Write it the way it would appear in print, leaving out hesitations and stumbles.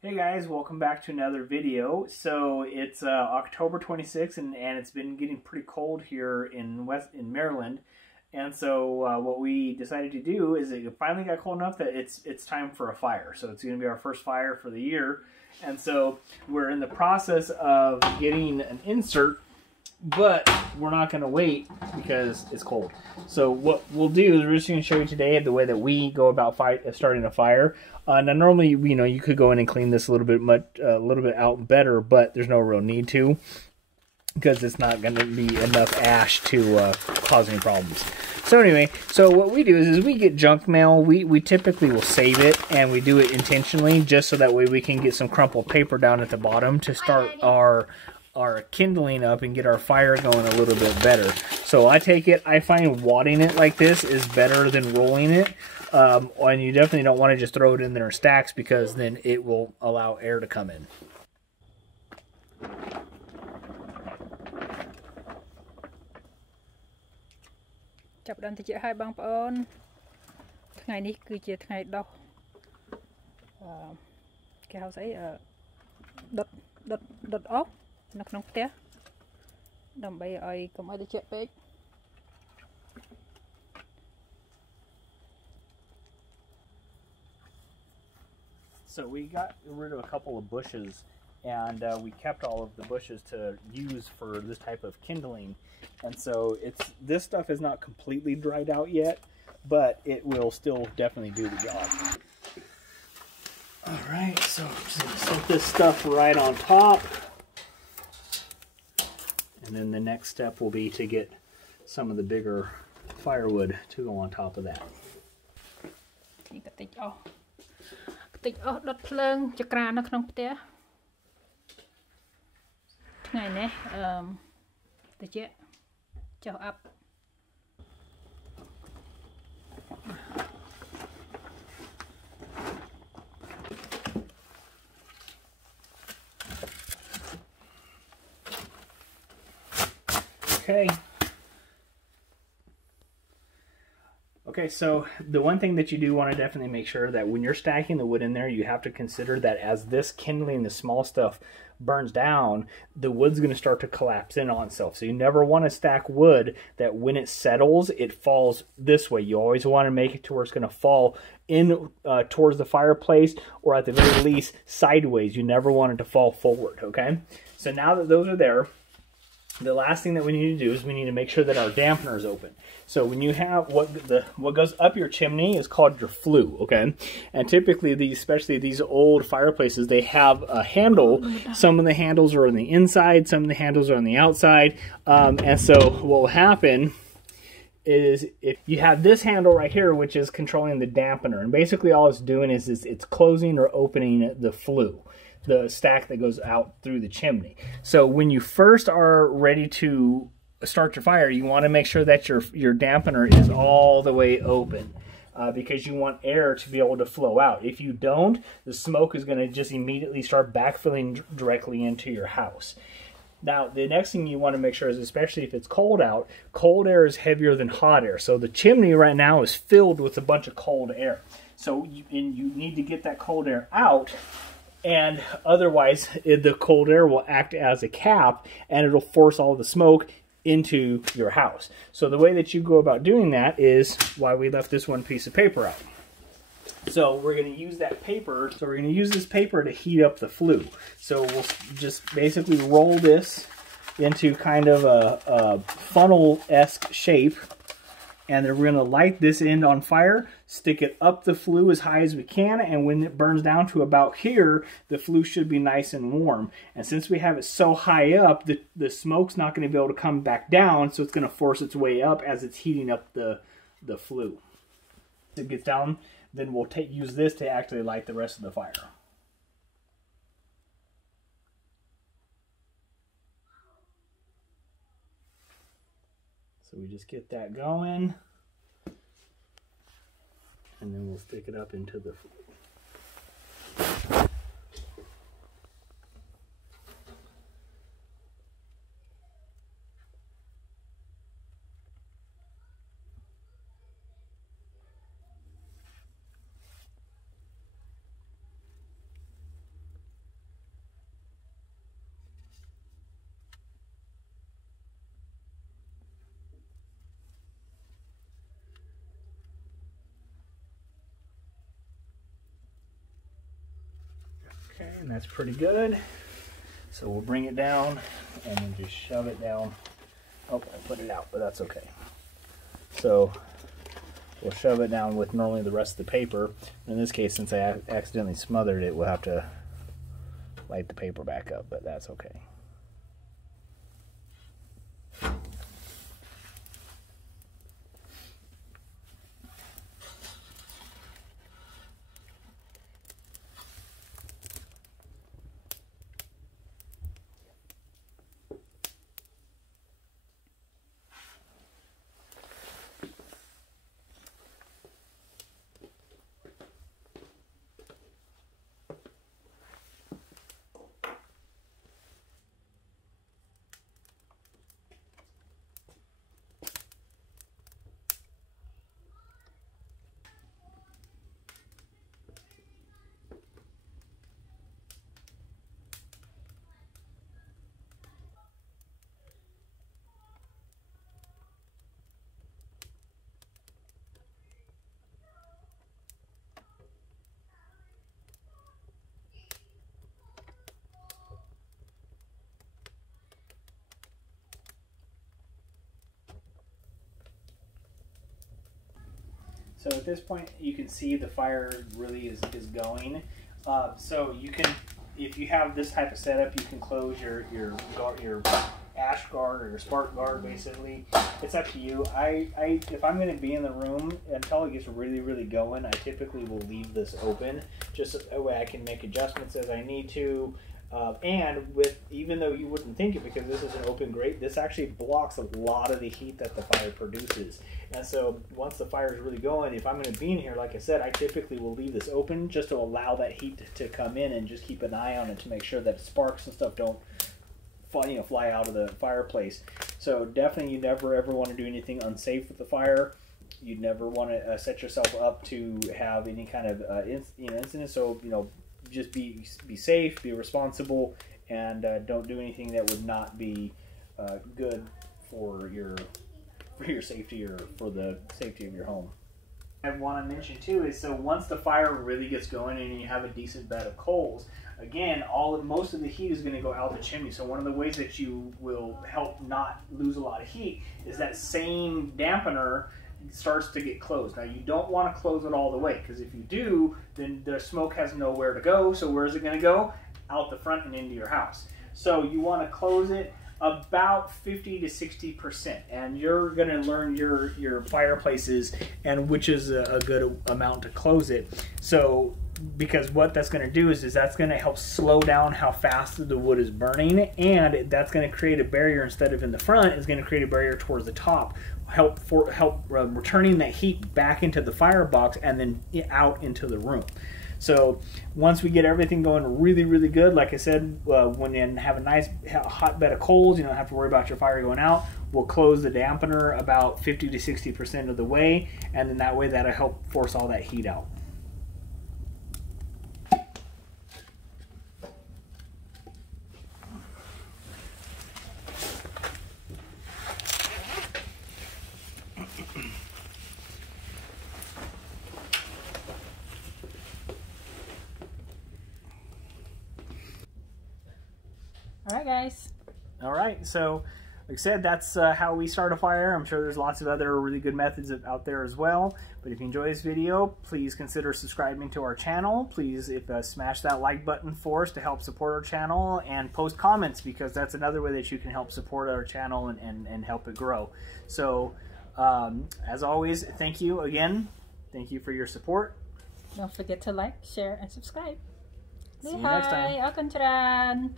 Hey guys, welcome back to another video. So it's October 26th and it's been getting pretty cold here in Maryland. And so what we decided to do is it finally got cold enough that it's time for a fire. So it's going to be our first fire for the year. And so we're in the process of getting an insert, but we're not going to wait because it's cold. So what we'll do is we're just going to show you today the way that we go about starting a fire. Now normally, you could go in and clean this a little bit out better, but there's no real need to because it's not going to be enough ash to cause any problems. So anyway, so what we do is we get junk mail. We typically will save it, and we do it intentionally just so that way we can get some crumpled paper down at the bottom to start our kindling up and get our fire going a little bit better. So I find wadding it like this is better than rolling it. And you definitely don't want to just throw it in there in stacks because then it will allow air to come in. Chập đàn thì hai băng ơn ngày ní cứ chia ngày đâu cái hào giấy đợt ốc nó không té đầm bay ơi cầm ai để chẹp bếch. So we got rid of a couple of bushes, and we kept all of the bushes to use for this type of kindling. And so this stuff is not completely dried out yet, but it will still definitely do the job. All right, so I'm just gonna set this stuff right on top. And then the next step will be to get some of the bigger firewood to go on top of that. Tích ớt đốt phơn cho cà nó không té ngày nè để chết cho ấp. Okay, so the one thing that you do want to definitely make sure that when you're stacking the wood in there, you have to consider that as this kindling, the small stuff, burns down, the wood's going to start to collapse in on itself. So you never want to stack wood that when it settles, it falls this way. You always want to make it to where it's going to fall in towards the fireplace, or at the very least sideways. You never want it to fall forward, okay? So now that those are there, the last thing that we need to do is we need to make sure that our dampener is open. So when you have what goes up your chimney is called your flue, okay? And typically especially these old fireplaces, they have a handle. Some of the handles are on the inside, some of the handles are on the outside. And so what will happen is if you have this handle right here, which is controlling the dampener, and basically all it's doing is it's closing or opening the flue, the stack that goes out through the chimney. So when you first are ready to start your fire, you want to make sure that your dampener is all the way open because you want air to be able to flow out. If you don't, the smoke is going to just immediately start backfilling directly into your house. Now, the next thing you want to make sure is, especially if it's cold out, cold air is heavier than hot air. So the chimney right now is filled with a bunch of cold air. So you need to get that cold air out. And otherwise, the cold air will act as a cap, and it'll force all the smoke into your house. So the way that you go about doing that is why we left this one piece of paper out. So we're going to use that paper. So we're going to use this paper to heat up the flue. So we'll just basically roll this into kind of a funnel-esque shape. And then we're going to light this end on fire, stick it up the flue as high as we can, and when it burns down to about here, the flue should be nice and warm. And since we have it so high up, the smoke's not going to be able to come back down, so it's going to force its way up as it's heating up the flue. As it gets down, then we'll use this to actually light the rest of the fire. So we just get that going, and then we'll stick it up into the flue. and that's pretty good. So we'll bring it down and then just shove it down. Oh, I put it out, but that's okay. So we'll shove it down with normally the rest of the paper. In this case, since I accidentally smothered it, we'll have to light the paper back up, but that's okay. So at this point, you can see the fire really is going. So you can, if you have this type of setup, you can close your ash guard or your spark guard. Basically, it's up to you. If I'm going to be in the room until it gets really going, I typically will leave this open, just so that way I can make adjustments as I need to. And even though you wouldn't think it, because this is an open grate, this actually blocks a lot of the heat that the fire produces. And so once the fire is really going, if I'm going to be in here, like I said, I typically will leave this open just to allow that heat to come in, and just keep an eye on it to make sure that sparks and stuff don't fly out of the fireplace. So definitely, you never ever want to do anything unsafe with the fire. You never want to set yourself up to have any kind of incident. So just be safe, be responsible, and don't do anything that would not be good for your safety or for the safety of your home. I want to mention too is, so once the fire really gets going and you have a decent bed of coals, again, most of the heat is going to go out the chimney. So one of the ways that you will help not lose a lot of heat is that same dampener starts to get closed. Now you don't want to close it all the way, because if you do, then the smoke has nowhere to go. So where is it going to go? Out the front and into your house. So you want to close it about 50 to 60%, and you're going to learn your fireplaces and which is a good amount to close it. So because what that's going to do is that's going to help slow down how fast the wood is burning, and that's going to create a barrier. Instead of in the front, it's going to create a barrier towards the top, help returning that heat back into the firebox and then out into the room. So once we get everything going really good, like I said, when you have a nice hot bed of coals, you don't have to worry about your fire going out. We'll close the dampener about 50 to 60% of the way, and then that way that'll help force all that heat out. Alright guys. Alright, so like I said, that's how we start a fire. I'm sure there's lots of other really good methods out there as well. But if you enjoy this video, please consider subscribing to our channel. Please smash that like button for us to help support our channel, and post comments, because that's another way that you can help support our channel and help it grow. So as always, thank you again. Thank you for your support. Don't forget to like, share, and subscribe. See you next time. Lihay, akan charan.